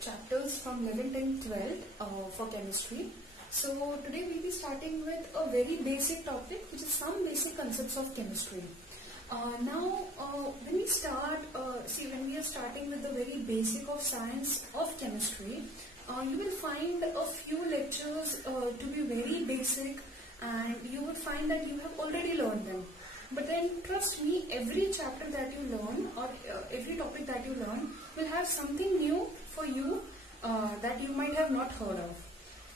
chapters from 11th, 10th, 12th for chemistry. So today we'll be starting with a very basic topic, which is some basic concepts of chemistry. When we start, when we are starting with the very basic of science of chemistry, you will find a few lectures to be very basic, and you will find that you have already learned them. But then trust me, every chapter that you learn or every topic that you learn will have something new for you that you might have not heard of.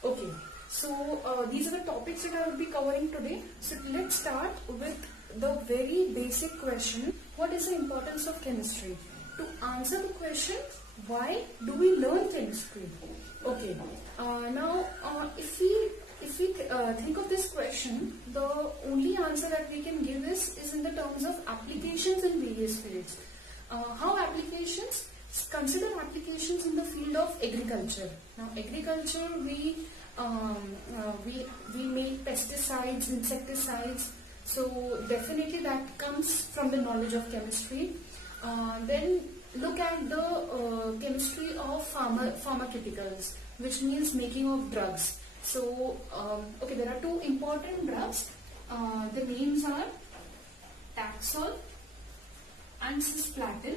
Okay, so these are the topics that I will be covering today. So let's start with the very basic question: what is the importance of chemistry? To answer the question, why do we learn chemistry? Okay, if we think of this question, the only answer that we can give is in the terms of applications in various fields. How applications? Consider applications in the field of agriculture. Now, agriculture, we make pesticides, insecticides. So definitely that comes from the knowledge of chemistry. Then look at the chemistry of pharmaceuticals, which means making of drugs. So, there are two important drugs. The names are Taxol and cisplatin.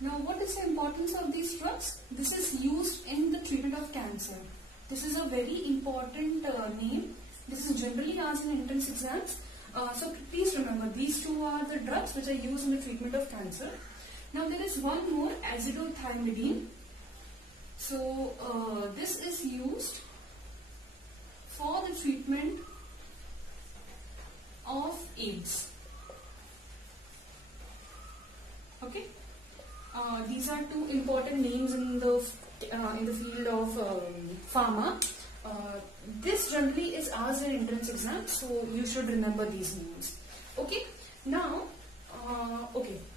Now, what is the importance of these drugs? This is used in the treatment of cancer. This is a very important name. This is generally asked in entrance exams. So, please remember, these two are the drugs which are used in the treatment of cancer. Now, there is one more, azithromycin. So, this is used for the treatment of AIDS. Okay, these are two important names in the field of pharma. This generally is asked in entrance exam, so you should remember these names. Okay, now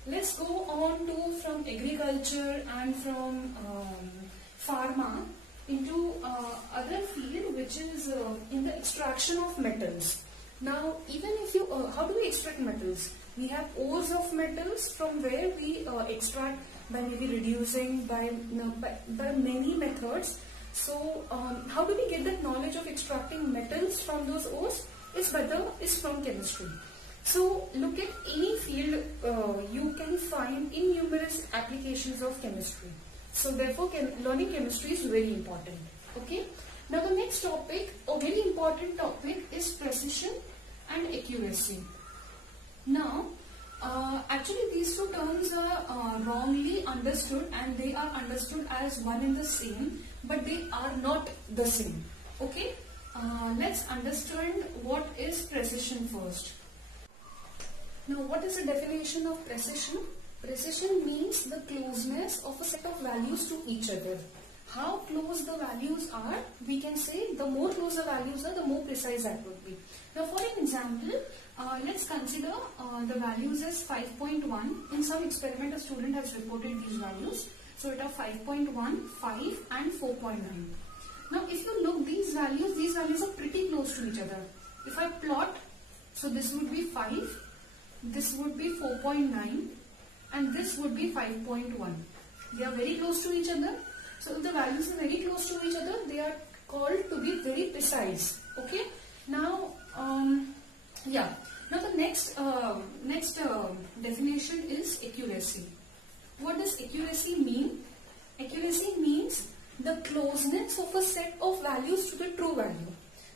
let's go on to from agriculture and from pharma into other field, which is in the extraction of metals. Now, even if you, how do we extract metals? We have ores of metals from where we extract by maybe reducing, by many methods. So, how do we get that knowledge of extracting metals from those ores? Is from chemistry. So, look at any field, you can find numerous applications of chemistry. So therefore, learning chemistry is very important. Okay. Now the next topic, a very important topic, is precision and accuracy. Now, actually these two terms are wrongly understood, and they are understood as one and the same, but they are not the same. Okay. Let's understand what is precision first. Now, what is the definition of precision? Precision means the closeness of a set of values to each other. How close the values are, we can say the more close the values are, the more precise that would be. Now, for an example, let's consider the values as 5.1. In some experiment, a student has reported these values. So, it are 5.1, 5 and 4.9. Now, if you look, these values are pretty close to each other. If I plot, so this would be 5, this would be 4.9. and this would be 5.1. They are very close to each other. So if the values are very close to each other, they are called to be very precise. Okay. Now, Now the next definition is accuracy. What does accuracy mean? Accuracy means the closeness of a set of values to the true value.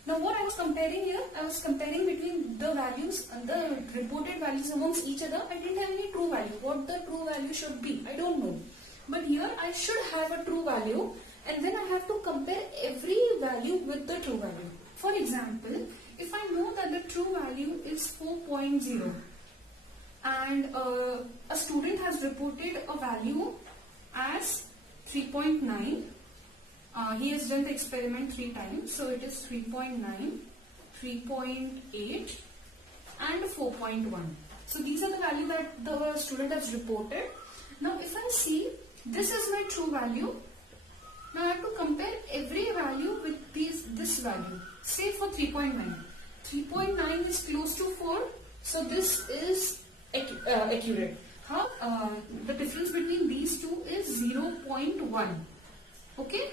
Now, what I was comparing here, I was comparing between the values and the reported values amongst each other. I didn't have any true value. What the true value should be, I don't know. But here I should have a true value, and then I have to compare every value with the true value. For example, if I know that the true value is 4.0 and a student has reported a value as 3.9, he has done the experiment 3 times, so it is 3.9, 3.8 and 4.1. So these are the value that the student has reported. Now if I see, this is my true value. Now I have to compare every value with this value. Say for 3.9. 3.9 is close to 4, so this is accurate. How? The difference between these two is 0.1. Okay,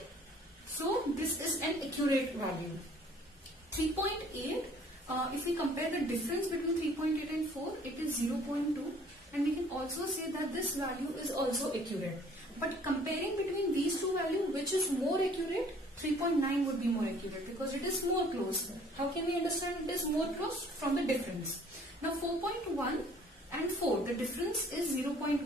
so this is an accurate value. 3.8, if we compare the difference between 3.8 and 4, it is 0.2, and we can also say that this value is also accurate. But comparing between these two values, which is more accurate? 3.9 would be more accurate because it is more close. How can we understand it is more close? From the difference. Now 4.1 and 4, the difference is 0.1.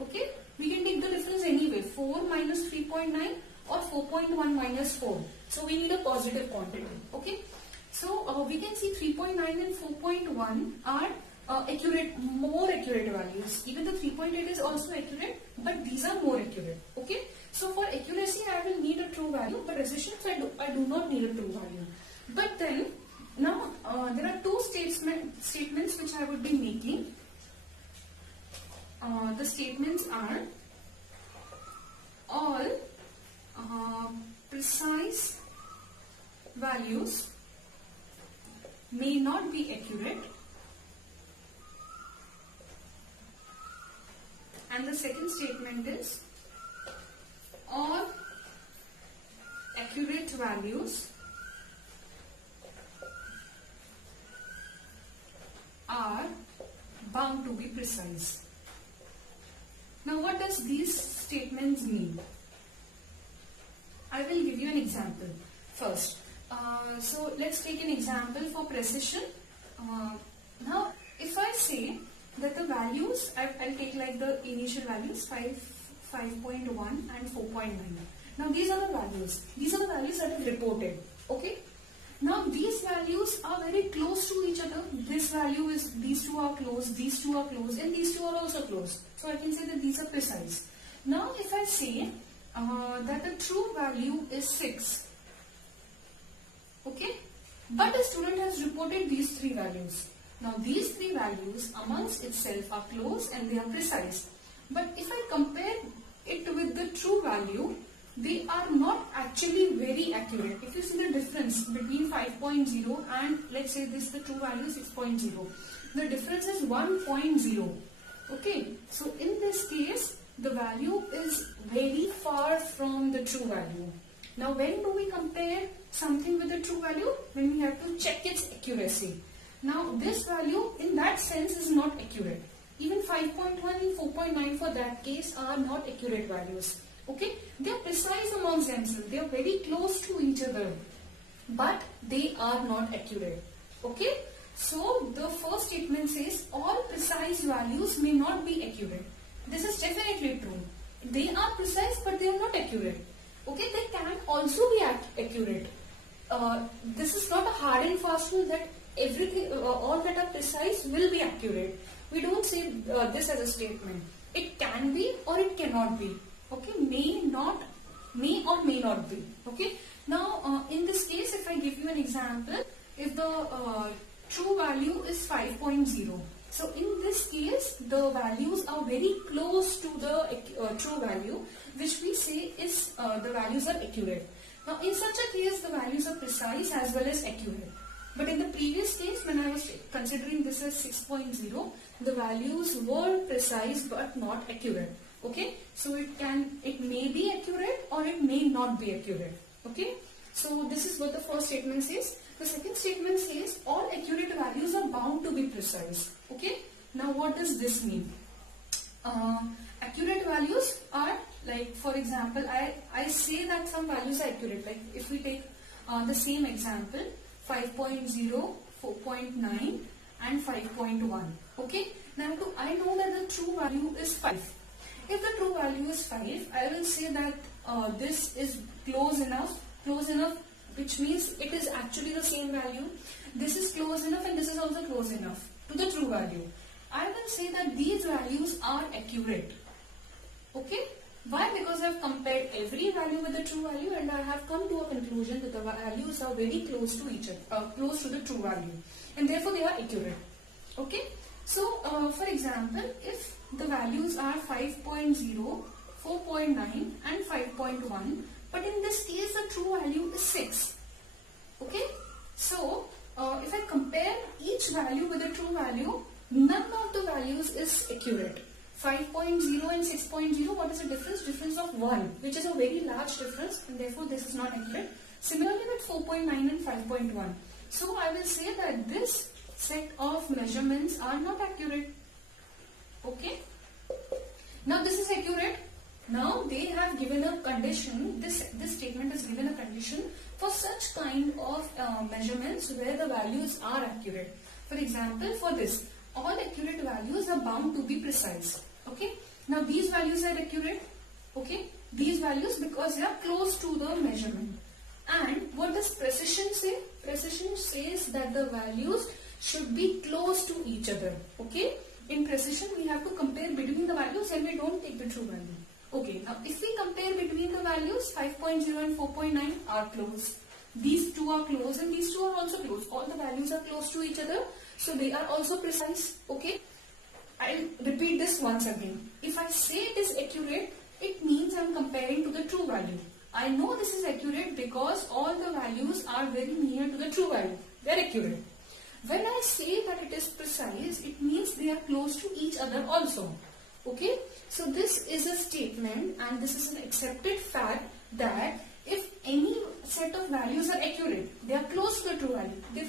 Okay, we can take the difference anyway, 4 minus 3.9 or 4.1 minus 4. So we need a positive quantity. Okay, so we can see 3.9 and 4.1 are accurate, more accurate values. Even the 3.8 is also accurate, but these are more accurate. Okay, so for accuracy I will need a true value, but resistance I do not need a true value. But then now there are two statements which I would be making. The statements are all precise values may not be accurate, and the second statement is all accurate values are bound to be precise. Now what does these statements mean? I will give you an example first. So let's take an example for precision. Now if I say that the values, I'll take like the initial values 5.1 and 4.9. Now these are the values. These are the values that are reported. Okay. Now these values are very close to each other. This value is, these two are close, these two are close, and these two are also close. So I can say that these are precise. Now if I say that the true value is 6. Okay. But the student has reported these three values. Now these three values amongst itself are close and they are precise. But if I compare it with the true value, they are not actually very accurate. If you see the difference between 5.0 and let's say this the true value 6.0, the difference is 1.0. Okay, so in this case the value is very far from the true value. Now when do we compare something with the true value? When we have to check its accuracy. Now this value in that sense is not accurate. Even 5.1 and 4.9 for that case are not accurate values. Okay, they are precise amongst themselves. They are very close to each other, but they are not accurate. Okay, so the first statement says all precise values may not be accurate. This is definitely true. They are precise, but they are not accurate. Okay, they can also be accurate. This is not a hard and fast rule that everything, all that are precise will be accurate. We don't say this as a statement. It can be or it cannot be. Okay, may or may not be. Okay, now in this case, if I give you an example, if the true value is 5.0, so in this case the values are very close to the true value, which we say is the values are accurate. Now in such a case the values are precise as well as accurate. But in the previous case, when I was considering this as 6.0, the values were precise but not accurate. Okay, so it may be accurate or it may not be accurate. Okay, so this is what the first statement says. The second statement says all accurate values are bound to be precise. Okay, now what does this mean? Accurate values are like, for example, I say that some values are accurate. Like if we take the same example, 5.0, 4.9 and 5.1. Okay, now I know that the true value is 5. If the true value is 5, I will say that this is close enough, which means it is actually the same value. This is close enough and this is also close enough to the true value. I will say that these values are accurate. Okay, why? Because I have compared every value with the true value and I have come to a conclusion that the values are very close to each other, close to the true value, and therefore they are accurate. Okay, so for example, if the values are 5.0, 4.9 and 5.1, but in this case the true value is 6. Okay, so if I compare each value with the true value, none of the values is accurate. 5.0 and 6.0, what is the difference? Difference of 1, which is a very large difference, and therefore this is not accurate. Similarly with 4.9 and 5.1. So I will say that this set of measurements are not accurate. Okay. Now this is accurate. Now they have given a condition, this statement has given a condition for such kind of measurements where the values are accurate. For example, for this, all accurate values are bound to be precise. Okay. Now these values are accurate. Okay. These values because they are close to the measurement. And what does precision say? Precision says that the values should be close to each other. Okay. In precision, we have to compare between the values and we don't take the true value. Okay. Now, if we compare between the values, 5.0 and 4.9 are close. These two are close and these two are also close. All the values are close to each other. So, they are also precise. Okay. I'll repeat this once again. If I say it is accurate, it means I'm comparing to the true value. I know this is accurate because all the values are very near to the true value. They are accurate. When I say that it is precise, it means they are close to each other also. Okay. So this is a statement and this is an accepted fact that if any set of values are accurate, they are close to the true value. They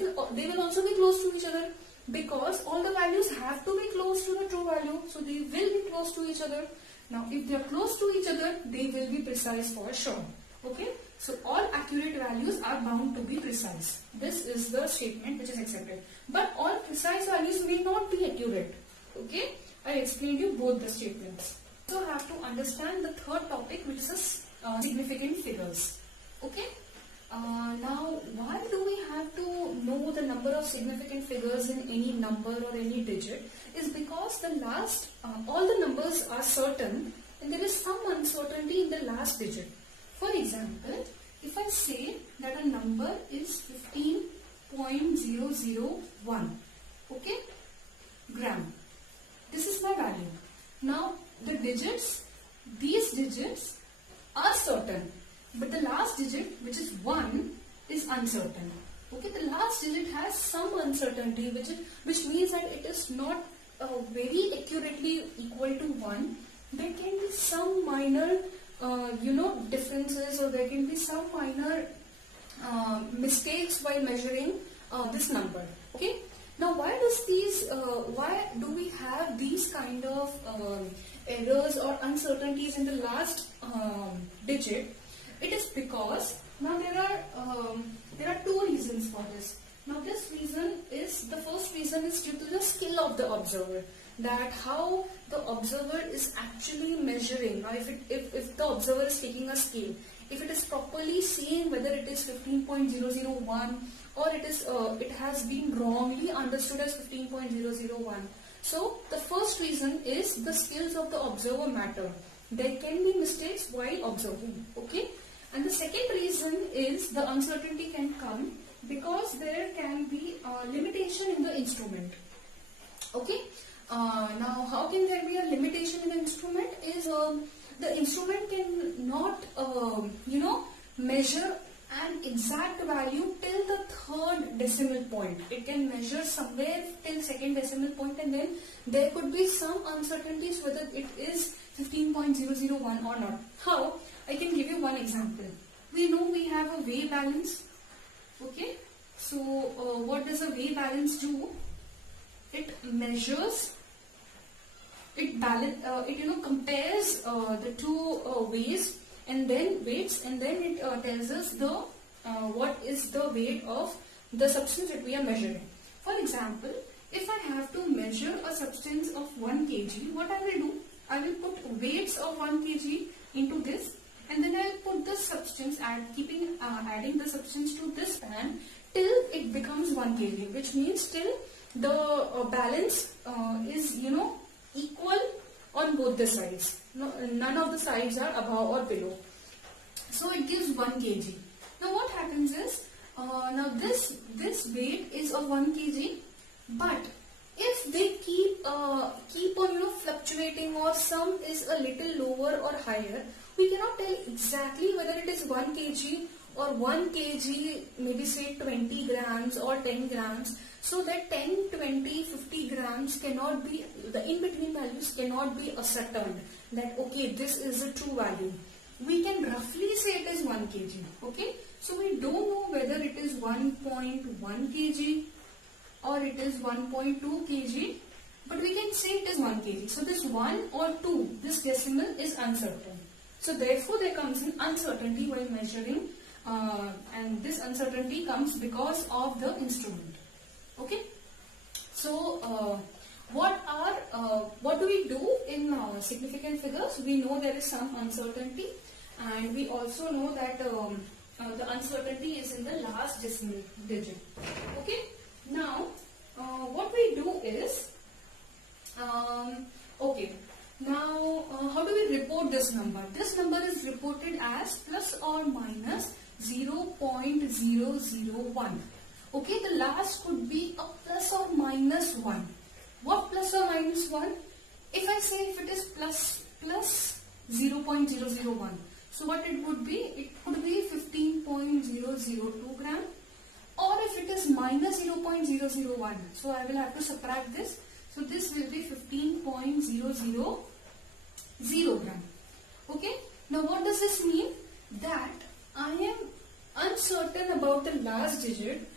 will also be close to each other because all the values have to be close to the true value. So they will be close to each other. Now if they are close to each other, they will be precise for sure. Okay. So all accurate values are bound to be precise. This is the statement which is accepted. But all precise values may not be accurate. Okay. I explained you both the statements. So have to understand the third topic, which is significant figures. Okay. Now why do we have to know the number of significant figures in any number or any digit? Is because the last all the numbers are certain and there is some uncertainty in the last digit. For example, if I say that a number is 15.001, okay, gram. This is my value. Now, the digits, these digits are certain, but the last digit, which is 1, is uncertain. Okay, the last digit has some uncertainty, which means that it is not very accurately equal to 1. There can be some minor differences, or there can be some minor mistakes while measuring this number. Okay. Now, why do we have these kind of errors or uncertainties in the last digit? It is because now there are two reasons for this. Now, the first reason is due to the skill of the observer. That how the observer is actually measuring. Now, if the observer is taking a scale, if it is properly seeing whether it is 15.001 or it has been wrongly understood as 15.001. So the first reason is the skills of the observer matter. There can be mistakes while observing. Okay, and the second reason is the uncertainty can come because there can be a limitation in the instrument. Okay. Now, how can there be a limitation in the instrument? Is the instrument can not, measure an exact value till the third decimal point. It can measure somewhere till second decimal point, and then there could be some uncertainties whether it is 15.001 or not. How? I can give you one example. We know we have a weigh balance. Okay. So, what does a weigh balance do? It measures. It compares the two weights and then weights, and then it tells us what is the weight of the substance that we are measuring. For example, if I have to measure a substance of 1 kg, what I will do? I will put weights of 1 kg into this, and then I will put the substance adding the substance to this pan till it becomes 1 kg, which means till the balance is equal on both the sides. No, none of the sides are above or below. So it gives 1 kg. Now what happens is, now this weight is of 1 kg, but if they keep on fluctuating, or some is a little lower or higher, we cannot tell exactly whether it is 1 kg or 1 kg, maybe say 20 grams or 10 grams. So that 10, 20, 50 grams cannot be, the in-between values cannot be ascertained that okay, this is a true value. We can roughly say it is 1 kg. Okay, so we don't know whether it is 1.1 kg or it is 1.2 kg, but we can say it is 1 kg. So this 1 or 2, this decimal is uncertain. So therefore there comes an uncertainty while measuring, and this uncertainty comes because of the instrument. Okay, so what do we do in significant figures? We know there is some uncertainty, and we also know that the uncertainty is in the last decimal digit. Okay, now what we do is, okay, now how do we report this number? This number is reported as plus or minus 0.001. Okay, the last could be a plus or minus 1. What plus or minus 1? If I say if it is plus 0.001, so what it would be? It could be 15.002 gram, or if it is minus 0.001, so I will have to subtract this. So this will be 15.000 gram. Okay, now what does this mean? That I am uncertain about the last digit,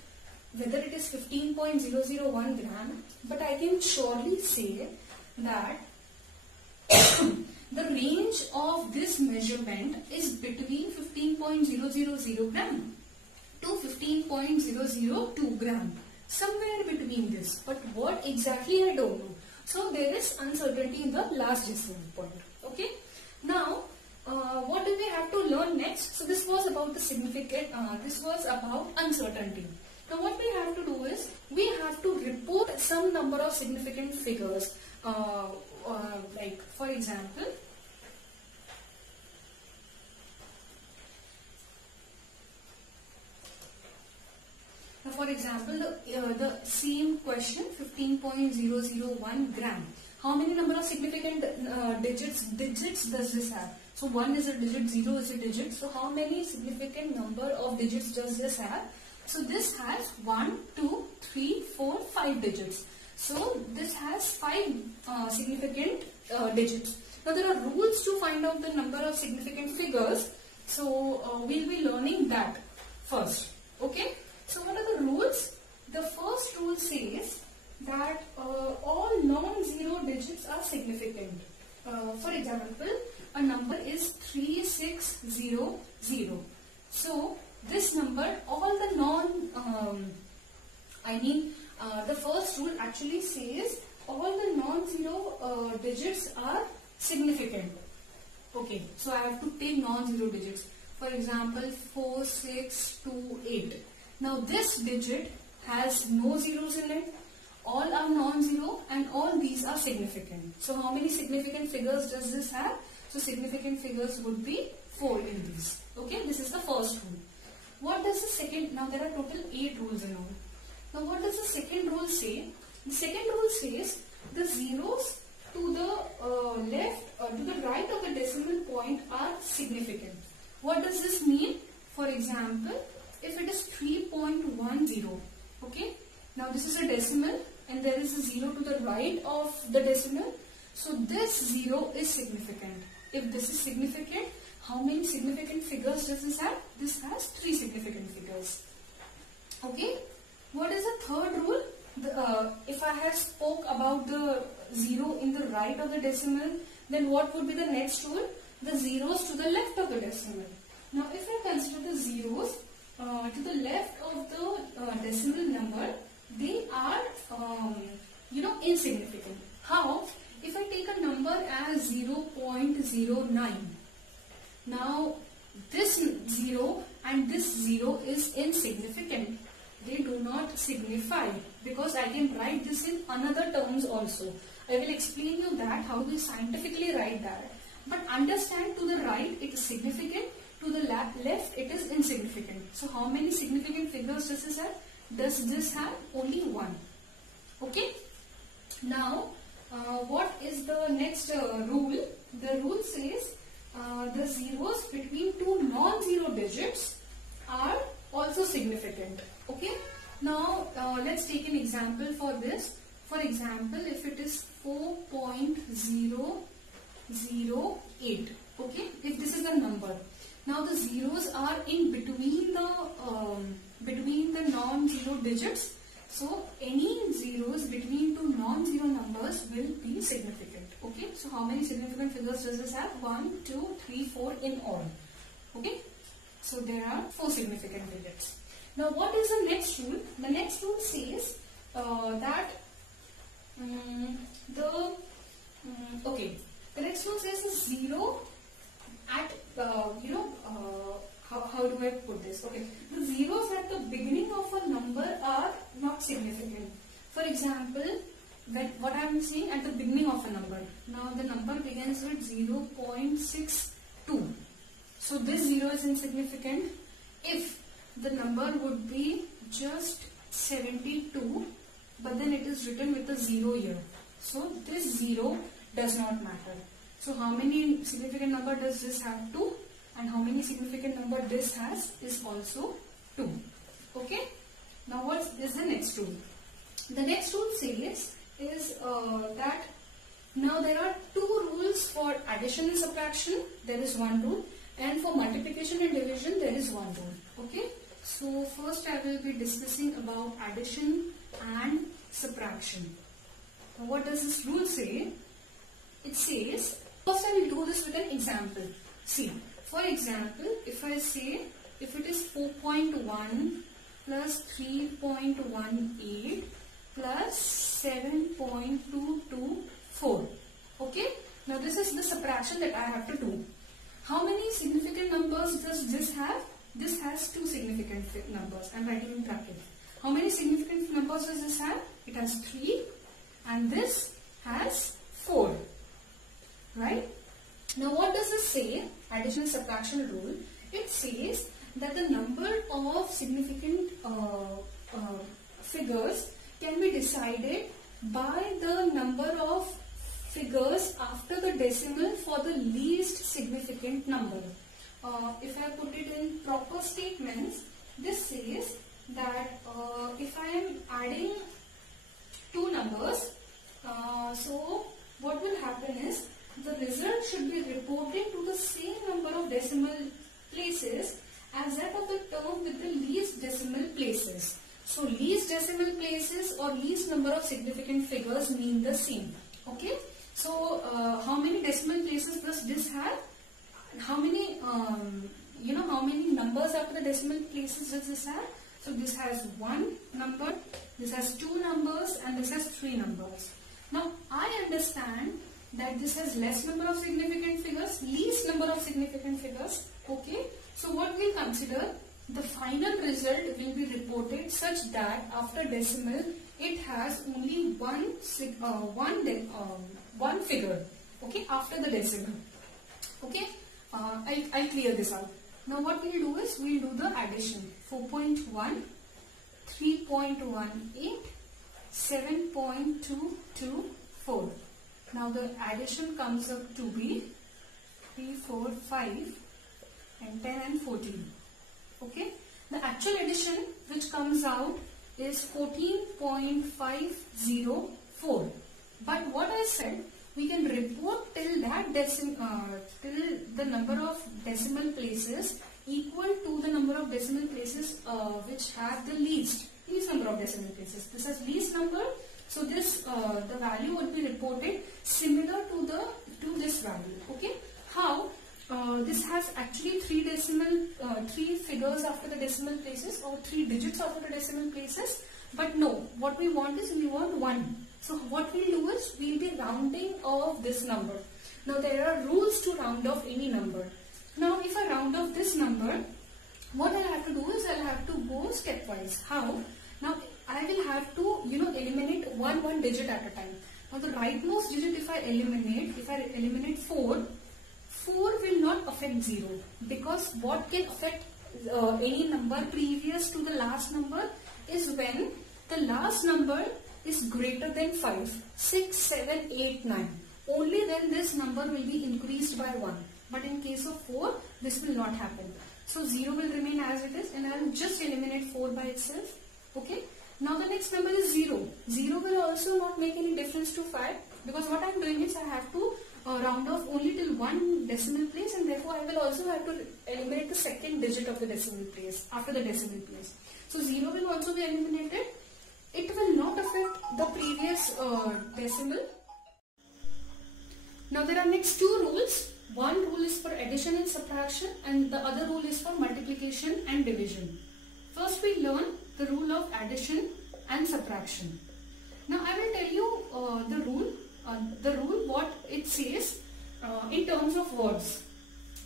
whether it is 15.001 gram, but I can surely say that the range of this measurement is between 15.000 gram to 15.002 gram, somewhere between this, but what exactly I don't know. So there is uncertainty in the last decimal point. Okay, now what do we have to learn next? So this was about the significant, this was about uncertainty. Now what we have to do is, we have to report some number of significant figures, like for example, the same question, 15.001 gram. How many number of significant digits does this have? So 1 is a digit, 0 is a digit. So how many significant number of digits does this have? So this has 1, 2, 3, 4, 5 digits. So this has 5 significant digits. Now there are rules to find out the number of significant figures. So we'll be learning that first. Okay. So what are the rules? The first rule says that all non-zero digits are significant. For example, a number is 3600. So this number, all the the first rule actually says all the non-zero digits are significant. Okay, so I have to take non-zero digits. For example, 4, 6, 2, 8. Now this digit has no zeros in it, all are non-zero, and all these are significant. So how many significant figures does this have? So significant figures would be 4 in these. Okay, this is the first rule. What does the second, now there are total 8 rules in all. Now what does the second rule say? The second rule says the zeros to the left or to the right of the decimal point are significant. What does this mean? For example, if it is 3.10, okay, now this is a decimal and there is a 0 to the right of the decimal, so this 0 is significant. If this is significant, how many significant figures does this have? This has 3 significant figures. Okay, what is the third rule? If I have spoke about the 0 in the right of the decimal, then what would be the next rule? The zeros to the left of the decimal. Now if I consider the zeros to the left of the decimal number, they are insignificant. How? If I take a number as 0.09, now this 0 and this 0 is insignificant. They do not signify, because I can write this in another terms also. I will explain you that how we scientifically write that. But understand, to the right it is significant, to the left it is insignificant. So how many significant figures does this have? Does this have? Only 1. Okay. Now what is the next rule? The rule says the zeros between 2 non-zero digits are also significant. Okay. Now let's take an example for this. For example, if it is 4.008, okay, if this is the number. Now the zeros are in between the non-zero digits. So any zeros between two non-zero numbers will be significant. Okay. So how many significant figures does this have? 1, 2, 3, 4 in all. Okay. So there are 4 significant digits. Now what is the next rule? The next rule says that the next rule says the zero at how do I put this? Okay, the zeros at the beginning of a number are not significant. For example, what I am saying at the beginning of a number. Now the number begins with 0.62. So this 0 is insignificant. If the number would be just 72, but then it is written with a 0 here. So this 0 does not matter. So how many significant number does this have? 2. And how many significant number this has is also 2. Okay. Now what is the next rule? The next rule says is that now there are 2 rules for addition and subtraction. There is 1 rule, and for multiplication and division there is 1 rule. Okay. So first I will be discussing about addition and subtraction. Now what does this rule say? It says, first I will do this with an example. See, for example, if I say, if it is 4.1 plus 3.18 plus 7.224. Okay? Now this is the subtraction that I have to do. How many significant numbers does this have? This has 2 significant numbers. I am writing in brackets. How many significant numbers does this have? It has 3, and this has 4. Right? Now what does this say? Addition and subtraction rule. It says that the number of significant figures can be decided by the number of figures after the decimal for the least significant number. If I put it in proper statements, this says that if I am adding 2 numbers, so what will happen is the result should be reported to the same number of decimal places as that of the term with the least decimal places. So least decimal places or least number of significant figures mean the same. Okay. So how many decimal places does this have? How many how many numbers after the decimal places does this have? So this has 1 number, this has 2 numbers, and this has 3 numbers. Now I understand that this has less number of significant figures, least number of significant figures. Okay. So what we consider, the final result will be reported such that after decimal it has only one figure. Okay, after the decimal. Okay. I'll clear this out. Now what we'll do is we'll do the addition. 4.1, 3.18, 7.224. Now the addition comes up to be 3, 4, 5 and 10 and 14. Okay. The actual addition which comes out is 14.504. But what I said, we can report till that till the number of decimal places equal to the number of decimal places which have the least number of decimal places. This has least number, so this the value would be reported similar to this value. Okay. How? This has actually 3 figures after the decimal places, or 3 digits after the decimal places. But no, what we want is we want 1. So what we'll do is we'll be rounding off this number. Now there are rules to round off any number. Now if I round off this number, what I'll have to do is I'll have to go stepwise. How? Now I will have to eliminate one digit at a time. Now the rightmost digit if I eliminate 4 will not affect 0, because what can affect any number previous to the last number is when the last number is greater than 5, 6, 7, 8, 9. Only then this number will be increased by 1. But in case of 4, this will not happen. So 0 will remain as it is, and I will just eliminate 4 by itself. Okay. Now the next number is 0. 0 will also not make any difference to 5, because what I am doing is I have to round off only till one decimal place, and therefore I will also have to eliminate the second digit of the decimal place after the decimal place. So 0 will also be eliminated. It will not affect the previous decimal. Now there are next two rules. One rule is for addition and subtraction, and the other rule is for multiplication and division. First we learn the rule of addition and subtraction. Now I will tell you the rule what it says in terms of words.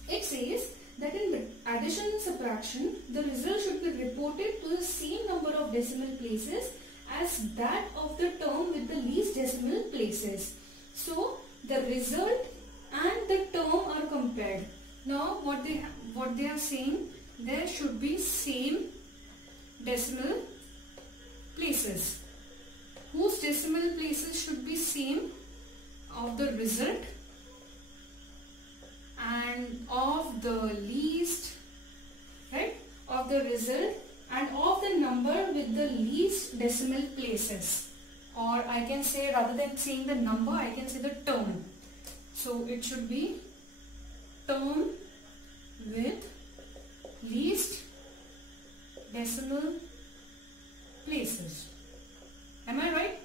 It says that in the addition and subtraction, the result should be reported to the same number of decimal places as that of the term with the least decimal places. So the result and the term are compared. Now what they are saying, there should be same decimal places, whose decimal places should be same of the result and of the least, right, of the result and of the number with the least decimal places. Or I can say, rather than saying the number, I can say the term. So it should be term with least decimal places. Am I right?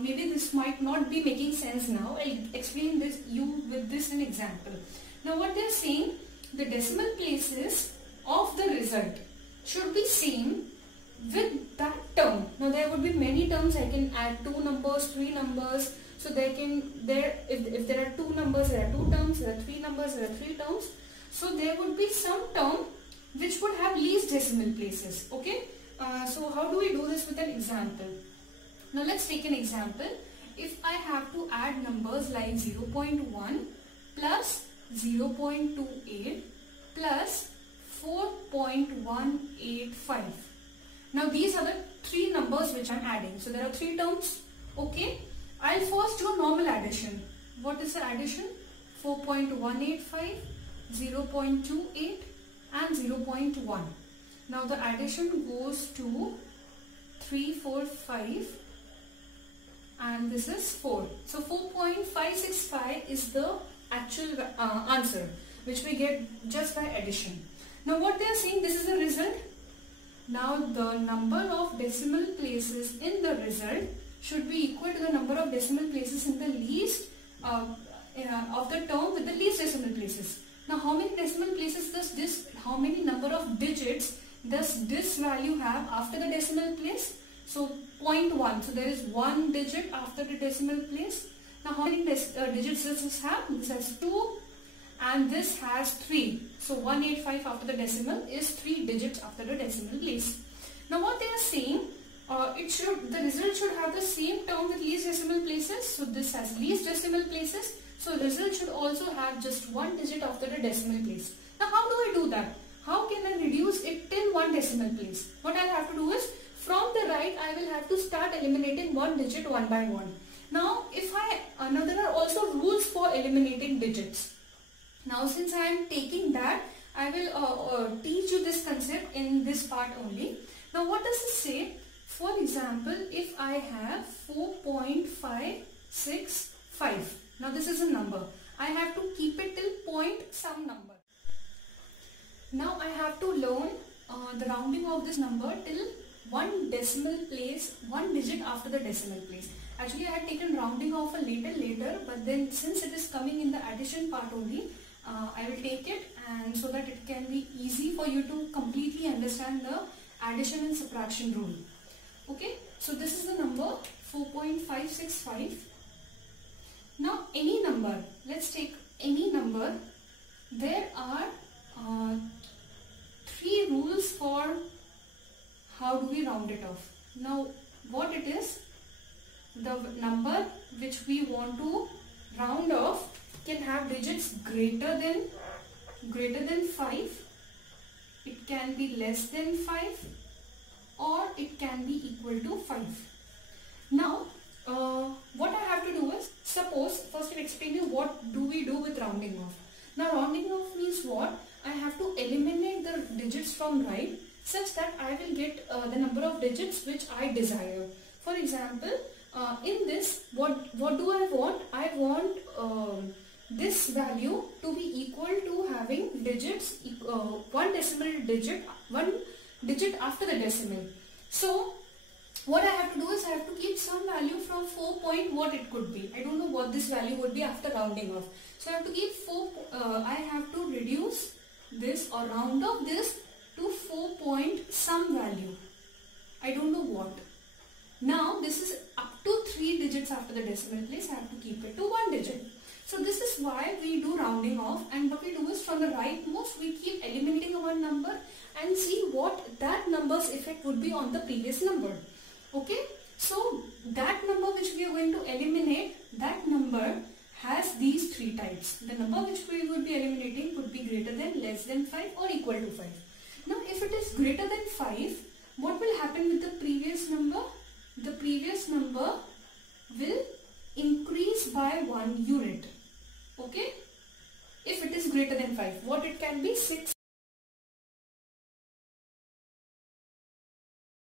Maybe this might not be making sense now. I'll explain this you with this an example. Now what they are saying, the decimal places of the result should be same with that term. Now there would be many terms. I can add 2 numbers, 3 numbers. So if there are 2 numbers, there are 2 terms. There are 3 numbers, there are 3 terms. So there would be some term which would have least decimal places. Okay. So how do we do this with an example? Now let's take an example. If I have to add numbers like 0.1 plus 0.28 plus 4.185. Now these are the 3 numbers which I am adding. So there are 3 terms. Okay. I'll first do a normal addition. What is the addition? 4.185, 0.28 and 0.1. Now the addition goes to 3, 4, 5 and this is 4. So 4.565 is the actual answer which we get just by addition. Now what they are saying, this is the result. Now the number of decimal places in the result should be equal to the number of decimal places in the least of the term with the least decimal places. Now how many decimal places does this, how many number of digits does this value have after the decimal place? So 0.1. So there is 1 digit after the decimal place. Now how many digits does this have? This has 2 and this has 3. So 185 after the decimal is 3 digits after the decimal place. Now what they are saying, the result should have the same term with least decimal places. So this has least decimal places. So result should also have just 1 digit after the decimal place. Now how do I do that? How can I reduce it till 1 decimal place? What I'll have to do is, from the right I will have to start eliminating 1 digit one by one. Now there are also rules for eliminating digits. Now since I am taking that, I will teach you this concept in this part only. Now what does this say? For example, if I have 4.565, now this is a number. I have to keep it till point some number. Now I have to learn the rounding of this number till 1 decimal place, 1 digit after the decimal place. Actually I had taken rounding off a little later, but then since it is coming in the addition part only, I will take it, and so that it can be easy for you to completely understand the addition and subtraction rule. Okay, so this is the number 4.565. Now any number, let's take any number. There are 3 rules for how do we round it off. Now what it is, the number which we want to round off can have digits greater than 5, it can be less than 5, or it can be equal to 5. Now what I have to do is, suppose first I'll explain you what do we do with rounding off. Now rounding off means what? I have to eliminate the digits from right such that I will get the number of digits which I desire. For example, in this, what do I want? I want this value to be equal to having digits, one digit after the decimal. So what I have to do is I have to keep some value from 4 point what it could be. I don't know what this value would be after rounding off. So I have to keep I have to reduce this or round off this to 4 point some value. I don't know what. Now this is up to 3 digits after the decimal place. I have to keep it to 1 digit. So this is why we do rounding off, and what we do is from the rightmost we keep eliminating one number and see what that number's effect would be on the previous number. Okay, so that number which we are going to eliminate, that number has these 3 types. The number which we would be eliminating could be greater than, less than 5 or equal to 5. Now if it is greater than 5, what will happen with the previous number? The previous number will increase by 1 unit. Okay, if it is greater than 5, what it can be? 6